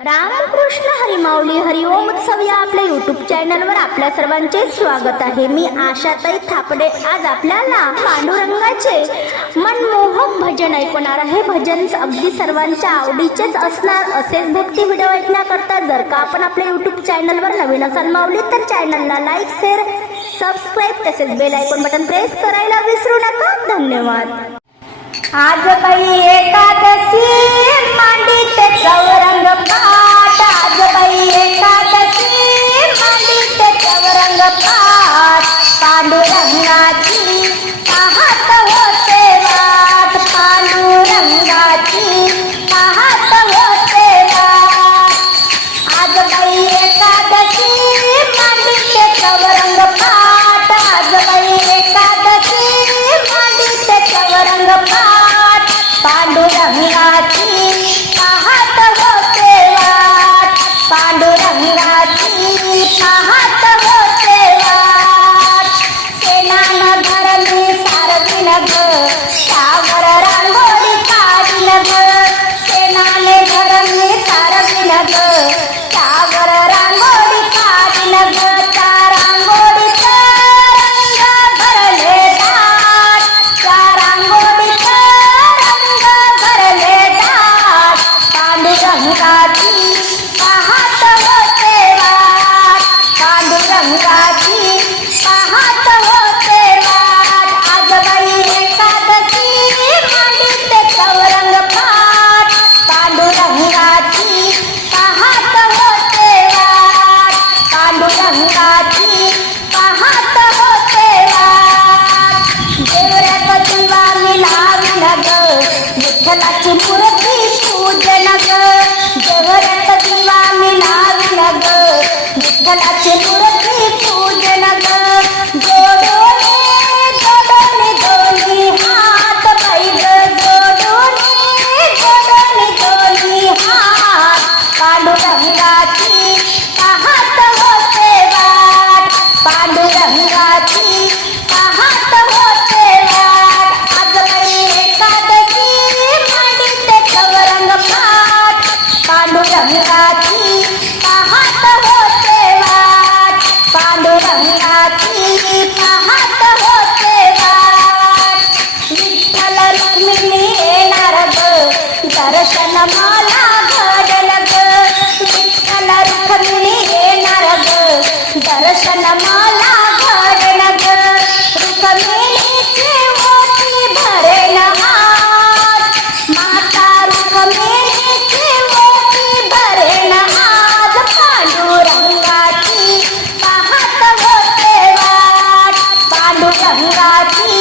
रामकृष्ण हरिमाऊली हरिओम उत्सव या आपल्या युट्यूब चॅनलवर आपल्या सर्वांचे स्वागत आहे. मी आशाताई थापडे. आज आपल्याला पांडुरंगाचे मनमोहक भजन ऐकवणार आहे. भजन अगदी सर्वांच्या आवडीचेच असणार असेच भक्ती व्हिडिओ ऐकण्याकरता जर का आपण आपल्या युट्यूब चॅनलवर नवीन असाल माऊली तर चॅनलला लाईक शेअर सबस्क्राईब तसेच बेल आयकॉन बटन प्रेस करायला विसरू नका. धन्यवाद. आज बाई एकादशी मांडीते चौरंग पा पांडुरंगाची पाहत होते वाट. पांडुरंगाची पाहत पांडुरंगाची पाहत होते वाट. पांडुरंगाची पाहत होते वाट. आज बाई एकादशी मांडीते चौरंग पाठ. पांडुरंगाची पाहत होते वाट. पांडुरंगाची पाहत होते वाट. देवऱ्या दिवा मिळाविन ग. विठ्ठलाची मूर्ती पूजन विठ्ठलाची दर्शन मला घडल विठ्ठल रुक्मिणी येणार ग दर्शन मला घडल ग रुक्मिणीची ओटी भरेन आज माता रुक्मिणीची ओटी भरेन आज पांडुरंगाची, पाहत होते वाट। पांडुरंगाची